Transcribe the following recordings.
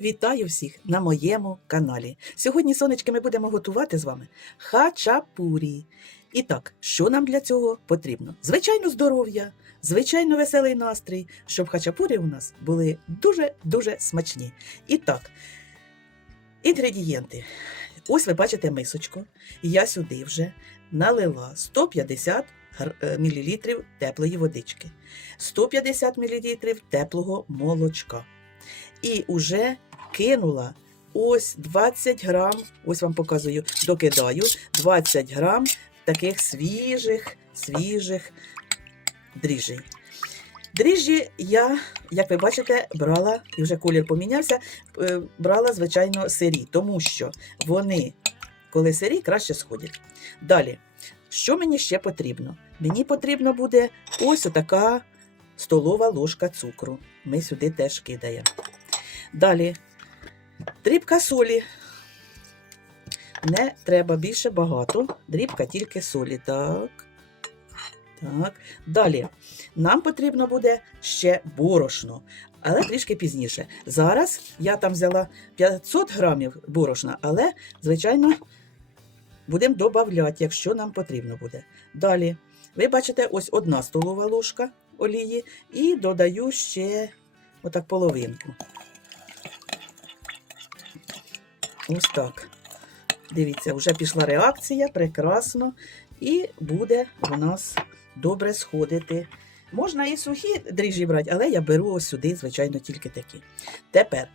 Вітаю всіх на моєму каналі. Сьогодні, сонечки, ми будемо готувати з вами хачапурі. І так, що нам для цього потрібно? Звичайно, здоров'я, звичайно, веселий настрій, щоб хачапурі у нас були дуже-дуже смачні. І так, інгредієнти. Ось ви бачите мисочку. Я сюди вже налила 150 мл теплої водички, 150 мл теплого молочка. І вже кинула ось 20 грам, ось вам показую, докидаю 20 грам таких свіжих, свіжих дріжджей. Дріжджі я, як ви бачите, брала, і вже колір помінявся, е, брала, звичайно, сирі, тому що вони, коли сирі, краще сходять. Далі, що мені ще потрібно? Мені потрібно буде ось така столова ложка цукру. Ми сюди теж кидаємо. Далі дрібка солі. Не треба більше багато. Дрібка тільки солі. Так. Так. Далі. Нам потрібно буде ще борошно, але трішки пізніше. Зараз я там взяла 500 грамів борошна, але, звичайно, будемо додавати, якщо нам потрібно буде. Далі. Ви бачите, ось одна столова ложка олії і додаю ще отак половинку. Ось так. Дивіться, вже пішла реакція, прекрасно. І буде у нас добре сходити. Можна і сухі дріжджі брати, але я беру ось сюди, звичайно, тільки такі. Тепер,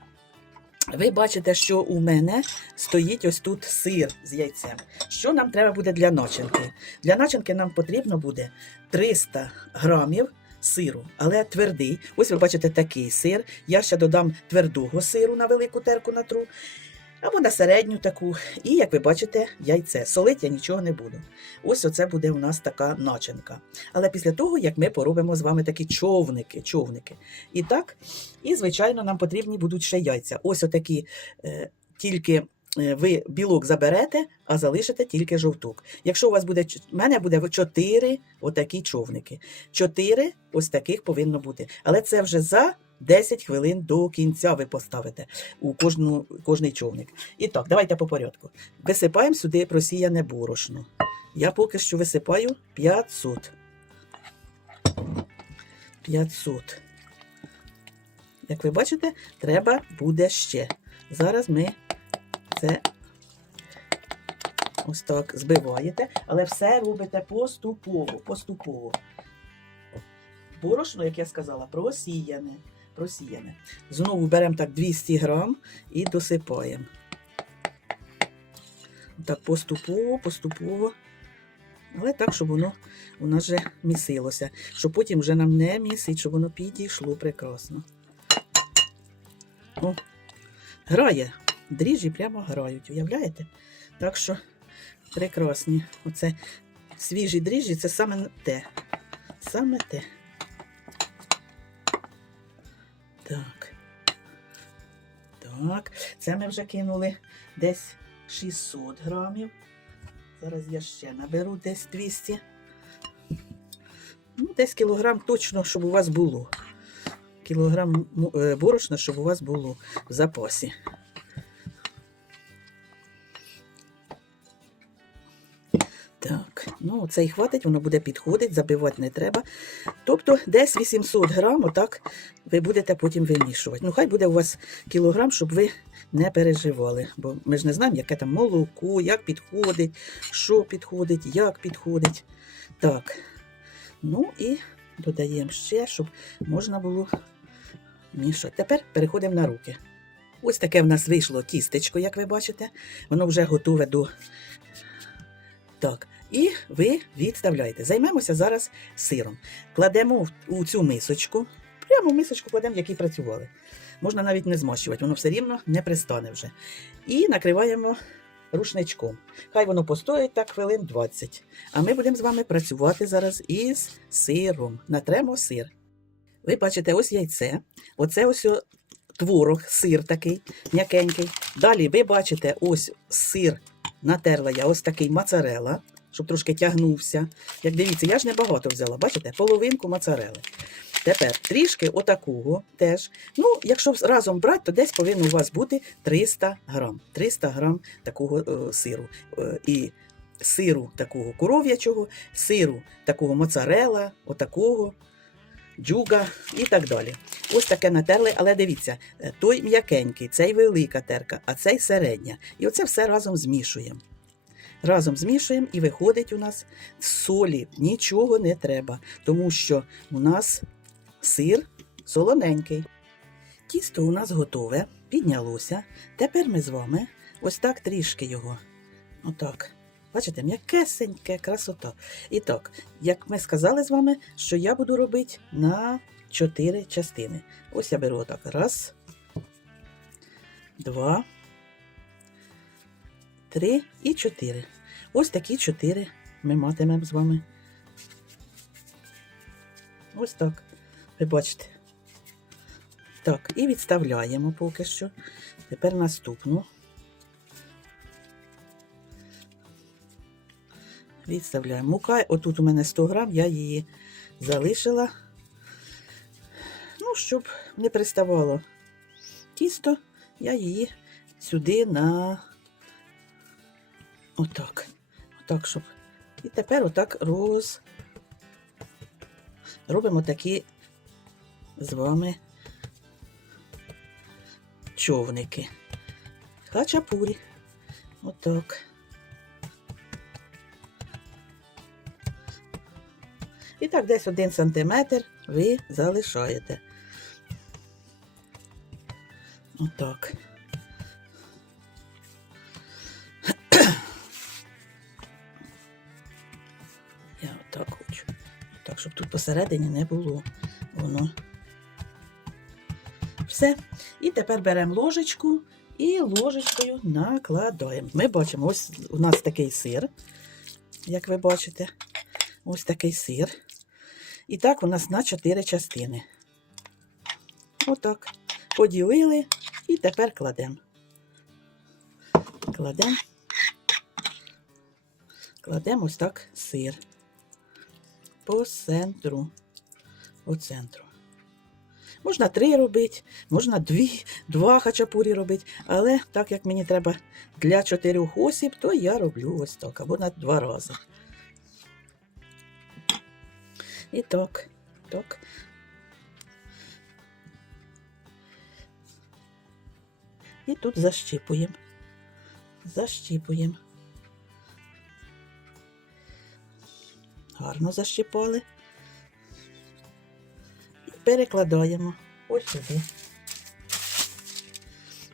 ви бачите, що у мене стоїть ось тут сир з яйцем. Що нам треба буде для начинки? Для начинки нам потрібно буде 300 грамів сиру, але твердий. Ось ви бачите такий сир. Я ще додам твердого сиру на велику терку натру. Або на середню таку. І, як ви бачите, яйце. Солить я нічого не буду. Ось оце буде у нас така начинка. Але після того, як ми поробимо з вами такі човники. човники. І так, і, звичайно, нам потрібні будуть ще яйця. Ось отакі е, тільки. Е, Ви білок заберете, а залишите тільки жовток. Якщо у вас буде в мене буде 4 отакі човники. 4 ось таких повинно бути. Але це вже за 10 хвилин до кінця ви поставите у кожну, кожний човник. І так, давайте по порядку. Висипаємо сюди просіяне борошно. Я поки що висипаю 500. 500. Як ви бачите, треба буде ще. Зараз ми це ось так збиваєте, але все робите поступово, поступово. Борошно, як я сказала, просіяне. Просіяне. Знову беремо так 200 грам і досипаємо. Так, поступово, поступово. Але так, щоб воно у нас вже місилося. Щоб потім вже нам не місить, щоб воно підійшло прекрасно. О, грає. Дріжджі прямо грають, уявляєте? Так що прекрасні. Оце свіжі дріжджі це саме те. Саме те. Так. Так. Це ми вже кинули десь 600 грамів. Зараз я ще наберу десь 200. Ну, десь кілограм точно, щоб у вас було. Кілограм е, борошна, щоб у вас було в запасі. Так, ну це і хватить, воно буде підходить, забивати не треба. Тобто десь 800 грам, отак ви будете потім вимішувати. Ну, хай буде у вас кілограм, щоб ви не переживали. Бо ми ж не знаємо, яке там молоко, як підходить, що підходить, як підходить. Так. Ну і додаємо ще, щоб можна було мішати. Тепер переходимо на руки. Ось таке в нас вийшло тістечко, як ви бачите. Воно вже готове до. Так. І ви відставляєте. Займемося зараз сиром. Кладемо у цю мисочку, прямо в мисочку кладемо, в якій працювали. Можна навіть не змащувати, воно все рівно не пристане вже. І накриваємо рушничком. Хай воно постоїть так хвилин 20. А ми будемо з вами працювати зараз із сиром. Натремо сир. Ви бачите, ось яйце. Оце ось творог, сир такий м'якенький. Далі ви бачите, ось сир натерла я, ось такий моцарелла, щоб трошки тягнувся. Як дивіться, я ж небагато взяла, бачите, половинку моцарели. Тепер трішки отакого теж. Ну, якщо разом брати, то десь повинно у вас бути 300 грам. 300 грам такого е, сиру. Е, і сиру такого коров'ячого, сиру такого моцарела, отакого, джуга і так далі. Ось таке натерли, але дивіться, е, той м'якенький, цей велика терка, а цей середня. І оце все разом змішуємо. Разом змішуємо і виходить у нас в солі, нічого не треба, тому що у нас сир солоненький. Тісто у нас готове, піднялося. Тепер ми з вами ось так трішки його. Отак. Бачите, м'якесеньке, красота. І так, як ми сказали з вами, що я буду робити на чотири частини. Ось я беру отак. Раз, два, три і чотири. Ось такі чотири ми матимемо з вами. Ось так. Ви бачите. Так, і відставляємо поки що. Тепер наступну. Відставляємо. Мука, отут у мене 100 грам, я її залишила. Ну, щоб не приставало тісто, я її сюди на отак. Отак, щоб. І тепер отак роз. Робимо такі з вами човники. Хачапурі. Отак. І так, десь один сантиметр ви залишаєте. Отак. Посередині не було воно. Все. І тепер беремо ложечку і ложечкою накладаємо. Ми бачимо, ось у нас такий сир, як ви бачите, ось такий сир. І так у нас на 4 частини. Отак. Поділили і тепер кладемо. Кладемо. Кладемо ось так сир. По центру. По центру. Можна три робити, можна дві, два хачапурі робити, але так як мені треба для чотирьох осіб, то я роблю ось так, або на два рази. І так, так. І тут защіпуємо. Защіпуємо. Гарно защіпали. І перекладаємо ось сюди.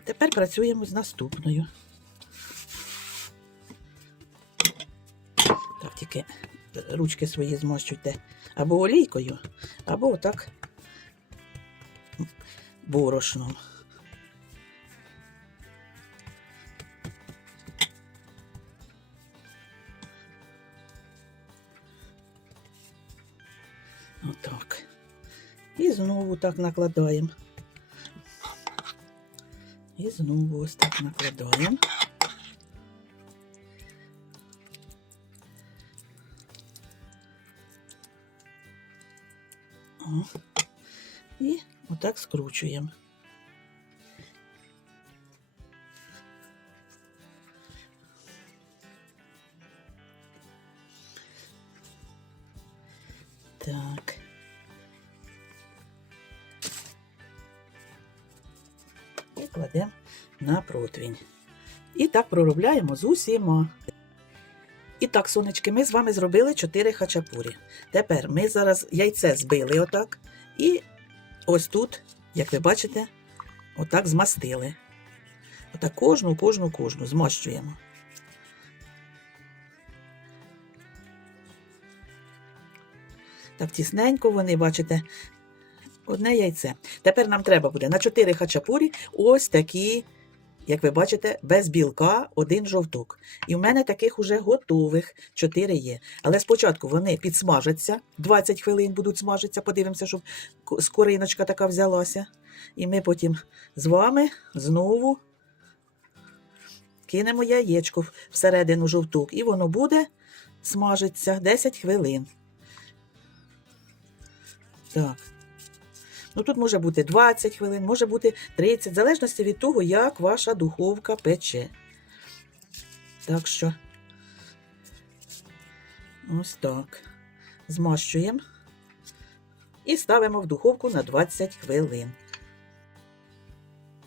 Тепер працюємо з наступною. Так, тільки ручки свої змащуйте або олійкою, або отак борошном. Знову так накладаємо. І знову ось так накладаємо. О. І отак скручуємо. І кладемо на противень. І так проробляємо з усіма. І так, сонечки, ми з вами зробили 4 хачапурі. Тепер ми зараз яйце збили отак. І ось тут, як ви бачите, отак змастили. Отак кожну, кожну, кожну змащуємо. Так тісненько вони, бачите, одне яйце. Тепер нам треба буде на 4 хачапурі ось такі, як ви бачите, без білка один жовток. І в мене таких уже готових 4 є. Але спочатку вони підсмажаться, 20 хвилин будуть смажитися, подивимося, щоб ко- скориночка така взялася. І ми потім з вами знову кинемо яєчко всередину жовток, і воно буде смажитися 10 хвилин. Так. Ну тут може бути 20 хвилин, може бути 30, в залежності від того, як ваша духовка пече. Так що ось так. Змащуємо і ставимо в духовку на 20 хвилин.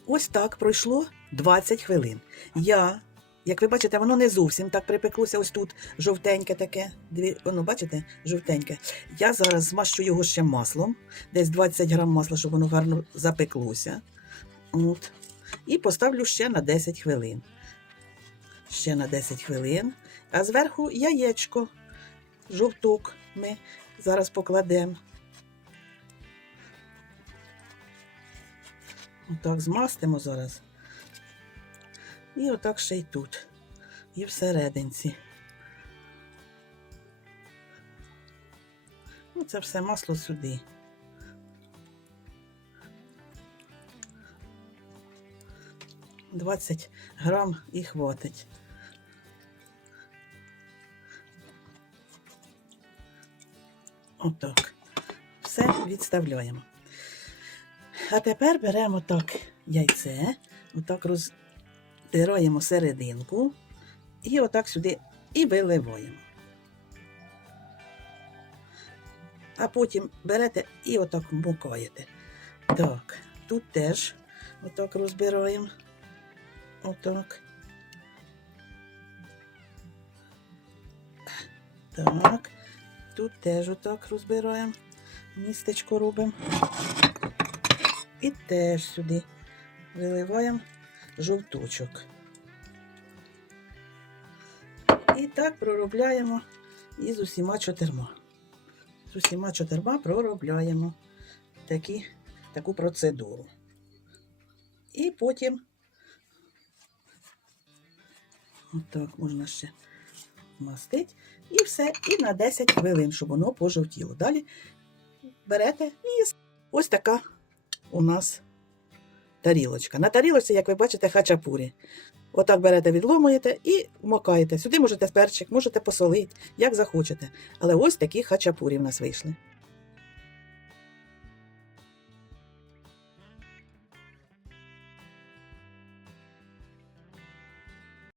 Ось так пройшло 20 хвилин. Я, як ви бачите, воно не зовсім так припеклося. Ось тут жовтеньке таке. Дві, воно, бачите, жовтеньке. Я зараз змащу його ще маслом, десь 20 грам масла, щоб воно гарно запеклося. От. І поставлю ще на 10 хвилин. Ще на 10 хвилин. А зверху яєчко, жовток ми зараз покладемо. Отак змастимо зараз. І отак ще й тут. І всерединці. Ну, це все масло сюди. Двадцять грам і хватить. Отак. Все відставляємо. А тепер беремо так яйце, отак роздираємо серединку і отак сюди і виливаємо. А потім берете і отак мукаєте. Так, тут теж отак розбираємо. Отак. Так, тут теж отак розбираємо. Містечко робимо. І теж сюди виливаємо жовточок. І так проробляємо і з усіма чотирма. З усіма чотирма проробляємо такі, таку процедуру. І потім отак можна ще мастити. І все, і на 10 хвилин, щоб воно пожовтіло. Далі берете і ось така у нас тарілочка. На тарілочці, як ви бачите, хачапурі. Отак берете, відломуєте і вмокаєте. Сюди можете перчик, можете посолити, як захочете. Але ось такі хачапурі в нас вийшли.